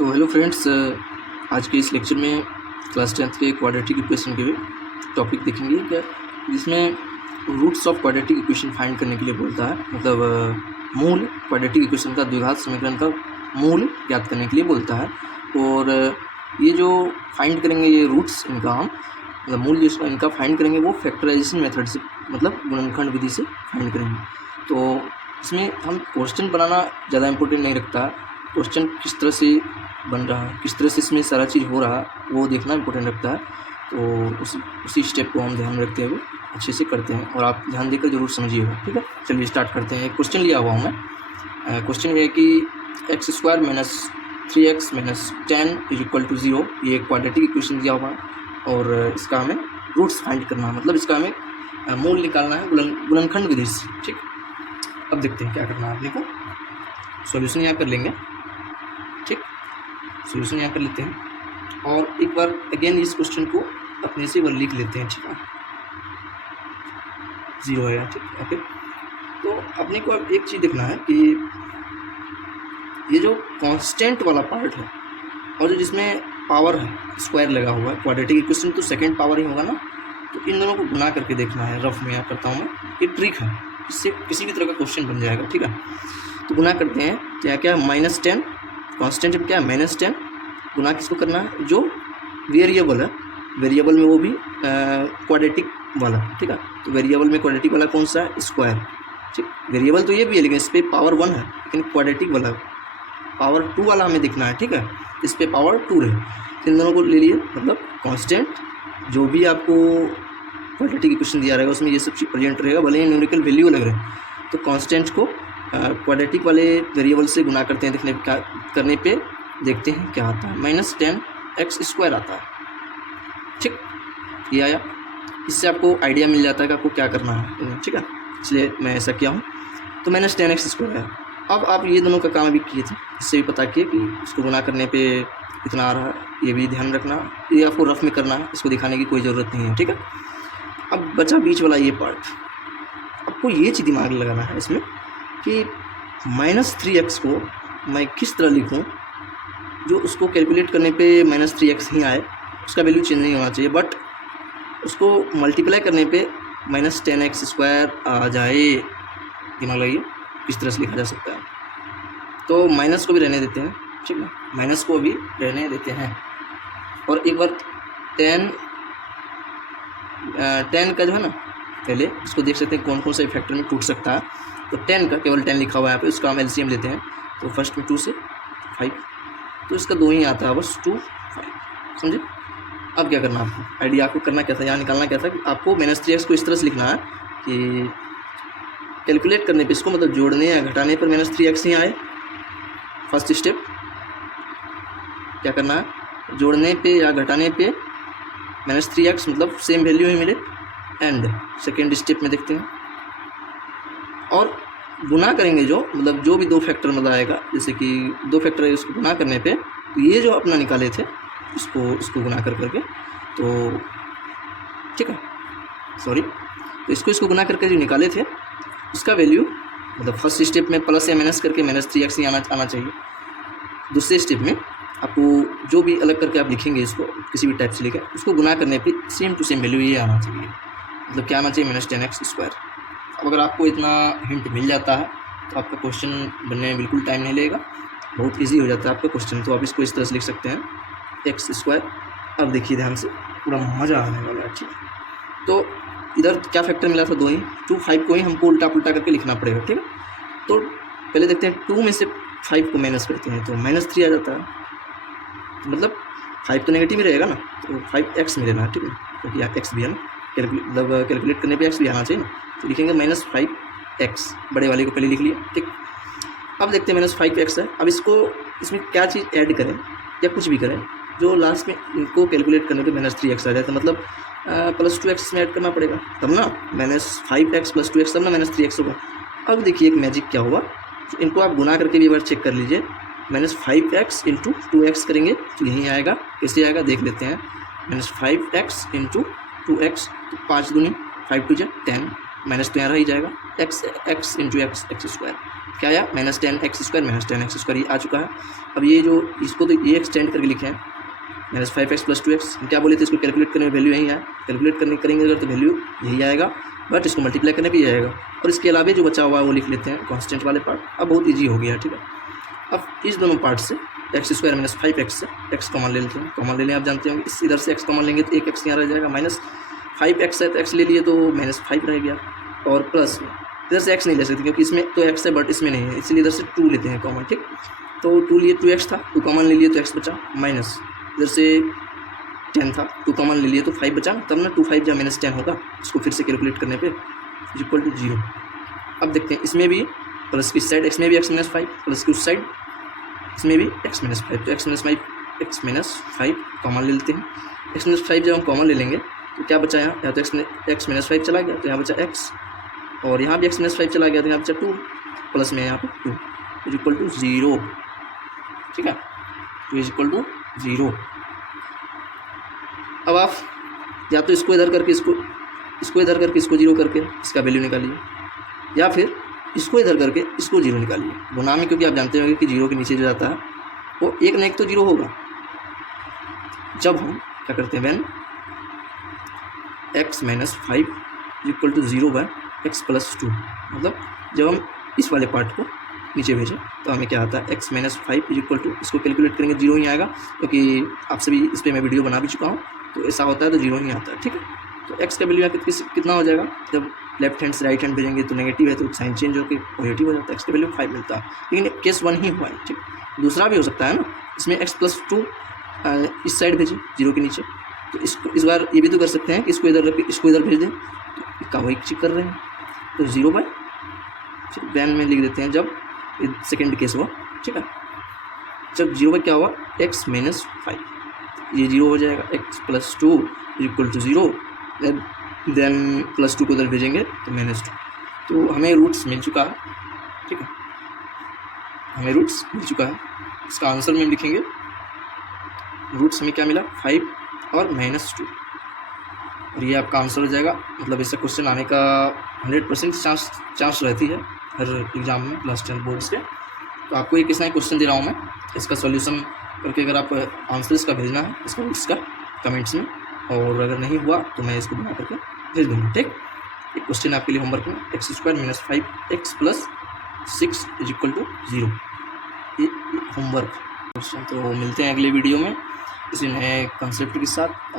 तो hello friends, आज के इस लेक्चर में क्लास 10th के क्वाड्रेटिक इक्वेशन के टॉपिक देखेंगे क्या, जिसमें roots of quadratic equation find करने के लिए बोलता है। मतलब मूल क्वाड्रेटिक इक्वेशन का द्विघात समीकरण का मूल ज्ञात करने के लिए बोलता है। और ये जो फाइंड करेंगे ये रूट्स इनका हम मतलब मूल जिसका इनका फाइंड करेंगे वो फैक्टराइजेशन मेथड से मतलब गुणनखंड विधि से फाइंड करेंगे। तो इसमें हम क्वेश्चन बनाना ज़्यादा इम्पोर्टेंट नहीं रखता है, क्वेश्चन किस तरह से बन रहा है, किस तरह से इसमें सारा चीज़ हो रहा है वो देखना इम्पोर्टेंट रखता है। तो उसी स्टेप को हम ध्यान में रखते हुए अच्छे से करते हैं और आप ध्यान देकर जरूर समझिएगा। ठीक है, चलिए स्टार्ट करते हैं। क्वेश्चन लिया हुआ हूँ मैं। क्वेश्चन ये है कि x² - 3x - 10 = 0, ये क्वाड्रेटिक इक्वेशन दिया हुआ है और इसका हमें रूट्स फाइंड करना है, मतलब इसका हमें मूल निकालना है गुणनखंड विधि से। ठीक, अब देखते हैं क्या करना है। अपने को सॉल्यूशन यहाँ कर लेंगे। ठीक, सॉल्यूशन यहाँ कर लेते हैं और एक बार अगेन इस क्वेश्चन को अपने से बार लिख लेते हैं। ठीक है, 0 है। ठीक, ओके। तो अपने को अब एक चीज़ देखना है कि ये जो कांस्टेंट वाला पार्ट है और जो जिसमें पावर है स्क्वायर लगा हुआ है, क्वाड्रेटिक इक्वेशन तो सेकंड पावर ही होगा ना, तो इन दोनों को गुना करके देखना है। रफ में यहाँ करता हूँ मैं, ये ट्रिक है, इससे किसी भी तरह का क्वेश्चन बन जाएगा। ठीक है, तो गुना करते हैं। क्या क्या है, -10 कांस्टेंट में क्या है -10 गुना किसको करना है, जो वेरिएबल है, वेरिएबल में वो भी क्वाड्रेटिक वाला। ठीक है, तो वेरिएबल में क्वाड्रेटिक वाला कौन सा है, स्क्वायर। ठीक, वेरिएबल तो ये भी है लेकिन इस पर पावर 1 है, लेकिन क्वाड्रेटिक वाला पावर 2 वाला हमें देखना है। ठीक है, इस पर पावर 2 रहे, इन दोनों को ले लिए। मतलब कांस्टेंट जो भी आपको क्वाड्रेटिक इक्वेशन दिया रहेगा उसमें ये सब चीज़ प्रेजेंट रहेगा, भले ही न्यूमेरिकल वैल्यू लग रहे हैं। तो कांस्टेंट को क्वाड्रेटिक वाले वेरिएबल से गुना करते हैं, देखने करने पे देखते हैं क्या आता है, -10x² आता है। ठीक, ये आया। इससे आपको आइडिया मिल जाता है कि आपको क्या करना है। ठीक है, इसलिए मैं ऐसा किया हूँ। तो -10x² आया। अब आप ये दोनों का काम अभी किए थे, इससे भी पता किए कि इसको गुना करने पे कितना आ रहा है, ये भी ध्यान रखना। ये आपको रफ में करना है, इसको दिखाने की कोई ज़रूरत नहीं है। ठीक है, अब बचा बीच वाला ये पार्ट। आपको ये चीज़ दिमाग में लगाना है इसमें कि -3x को मैं किस तरह लिखूं जो उसको कैलकुलेट करने पे -3x ही आए, उसका वैल्यू चेंज नहीं होना चाहिए, बट उसको मल्टीप्लाई करने पे -10x² आ जाए। दिमाग लगाइए किस तरह से लिखा जा सकता है। तो माइनस को भी रहने देते हैं। ठीक है, माइनस को भी रहने देते हैं और एक बार 10 का जो है ना, पहले इसको देख सकते हैं कौन कौन सा फैक्टर में टूट सकता है। तो 10 का केवल 10 लिखा हुआ है यहाँ पे, उसका हम एलसीएम लेते हैं। तो फर्स्ट में 2 से 5, तो इसका 2 ही आता है बस, 2 5। समझे? अब क्या करना आपको, आइडिया आपको करना क्या था, यहाँ निकालना क्या था कि आपको -3x को इस तरह से लिखना है कि कैलकुलेट करने पे इसको मतलब जोड़ने या घटाने पर -3x ही आए। फर्स्ट स्टेप क्या करना है, जोड़ने पे या घटाने पे -3x मतलब सेम वैल्यू ही मिले। एंड सेकेंड स्टेप में देखते हैं और गुना करेंगे जो मतलब जो भी 2 फैक्टर मतलब आएगा, जैसे कि 2 फैक्टर है उसको गुना करने पे, तो ये जो अपना निकाले थे इसको गुना करके, तो ठीक है सॉरी, तो इसको गुना करके जो निकाले थे उसका वैल्यू मतलब फर्स्ट स्टेप में प्लस या माइनस करके -3x ही आना चाहिए। दूसरे स्टेप में आपको जो भी अलग करके आप लिखेंगे, इसको किसी भी टाइप से लिखें, उसको गुना करने पे सेम टू सेम वैल्यू ये आना चाहिए। मतलब क्या आना चाहिए, -10x²। अब अगर आपको इतना हिंट मिल जाता है तो आपका क्वेश्चन बनने में बिल्कुल टाइम नहीं लगेगा, बहुत ईजी हो जाता है आपका क्वेश्चन। तो आप इसको इस तरह से लिख सकते हैं x²। अब देखिए ध्यान से, पूरा मज़ा आने वाला है। ठीक, तो इधर क्या फैक्टर मिला था, 2 ही, 2 5 को ही हमको उल्टा पुल्टा करके लिखना पड़ेगा। ठीक है, तो पहले देखते हैं 2 में से 5 को माइनस करते हैं तो -3 आ जाता है। तो मतलब 5 तो नेगेटिव ही रहेगा ना, तो 5x में लेना है। ठीक है, क्योंकि यहाँ x भी है ना, मतलब कैलकुलेट करने पे x भी आना चाहिए ना, तो लिखेंगे -5x, बड़े वाले को पहले लिख लिया। ठीक, अब देखते हैं -5x है। अब इसमें क्या चीज़ ऐड करें या कुछ भी करें जो लास्ट में इनको कैलकुलेट करने पे -3x आ जाए, तो मतलब +2x में ऐड करना पड़ेगा तब ना, -5x + 2x तब ना -3x होगा। अब देखिए एक मैजिक क्या होगा, इनको आप गुना करके भी एक बार चेक कर लीजिए। -5x × 2x करेंगे तो यही आएगा। कैसे आएगा देख लेते हैं, -5x × 2x, तो 5 दूनी 5 2 10, माइनस तो यहाँ रह ही जाएगा, एक्स इंटू एक्स स्क्वायर क्या आया -10x² -10x² ये आ चुका है। अब ये जो इसको तो ये एक्सटेंड करके लिखे हैं -5x + 2x, हम क्या बोले थे इसको कैलकुलेट करने में वैल्यू यही है, कैलकुलेट करेंगे अगर तो वैल्यू यही आएगा, बट इसको मल्टीप्लाई करने पे ही आएगा। और इसके अलावा जो बचा हुआ है वो लिख लेते हैं कांस्टेंट वाले पार्ट। अब बहुत ईजी हो गया, ठीक है। अब इस दोनों पार्ट से x² - 5x से x कॉमन ले लेते हैं, कॉमन ले लें, आप जानते होंगे इस इधर से x कॉमन लेंगे तो एक x यहाँ रह जाएगा, -5x है तो x ले लिए तो -5 रह गया, और प्लस इधर से x नहीं ले सकते क्योंकि इसमें तो x है बट इसमें नहीं है, इसलिए इधर से 2 लेते हैं कॉमन, ठीक। तो 2 लिए 2x था, 2 कॉमन ले लिए तो x बचा, माइनस इधर से 10 था, 2 कॉमन ले लिए तो 5 बचा, तब ना 2 5 जा -10 होगा, इसको फिर से कैलकुलेट करने पे इक्वल टू 0। अब देखते हैं इसमें भी प्लस की साइड x में भी x - 5 प्लस की उस साइड इसमें भी x - 5, तो x - 5 कॉमन ले लेते हैं। x - 5 जब हम कॉमन ले लेंगे तो क्या बचा यहाँ, या तो x - 5 चला गया तो यहाँ बचा x, और यहाँ भी x - 5 चला गया तो यहाँ बचा 2, प्लस में यहाँ पे 2 इक्वल टू 0, ठीक है, 2 इक्वल टू 0। अब आप या तो इसको इधर करके इसको इधर करके इसको 0 करके इसका वैल्यू निकालिए, या फिर इसको इधर करके इसको 0 निकालिए। गुना में क्योंकि आप जानते होंगे कि 0 के नीचे जो जाता है वो एक न एक तो 0 होगा। जब हम क्या करते हैं, when x - 5 equal to 0/x + 2, मतलब जब हम इस वाले पार्ट को नीचे भेजें तो हमें क्या आता है x - 5 इक्वल टू, इसको कैलकुलेट करेंगे 0 ही आएगा, क्योंकि आपसे भी इस पर मैं वीडियो बना भी चुका हूँ, तो ऐसा होता है तो 0 ही आता है, ठीक है। तो x का वैल्यू यहाँ कितना हो जाएगा, जब लेफ्ट हैंड से राइट हैंड भेजेंगे तो नेगेटिव है तो साइन चेंज होकर पॉजिटिव हो जाता है, x का वैल्यू 5 मिलता है, लेकिन केस 1 ही हुआ है, ठीक। दूसरा भी हो सकता है ना, इसमें x + 2 इस साइड भेजें 0 के नीचे, तो इसको इस बार ये भी तो कर सकते हैं कि इसको इधर रख के इसको इधर भेज दें, तो इसका वही चेक कर रहे हैं, तो 0 फिर वैन में लिख देते हैं जब सेकेंड केस हुआ, ठीक है। जब 0 क्या हुआ, x - 5 ये 0 हो जाएगा, x + 2 इक्वल टू 0, देन +2 को उधर भेजेंगे तो -2, तो हमें रूट्स मिल चुका है, ठीक है, हमें रूट्स मिल चुका है। इसका आंसर में लिखेंगे रूट्स हमें क्या मिला, 5 और -2, और ये आपका आंसर हो जाएगा। मतलब इससे क्वेश्चन आने का 100% चांस रहती है हर एग्जाम में क्लास 10 बोर्ड्स के। तो आपको एक ऐसा क्वेश्चन दे रहा हूँ मैं, इसका सॉल्यूशन करके अगर आप आंसर इसका भेजना है इसका कमेंट्स में, और अगर नहीं हुआ तो मैं इसको बना करके भेज दूँगा, ठीक। एक क्वेश्चन आपके लिए होमवर्क में, x² - 5x + 6 इक्वल टू 0, ये होमवर्क क्वेश्चन। तो मिलते हैं अगले वीडियो में किसी नए कॉन्सेप्ट के साथ।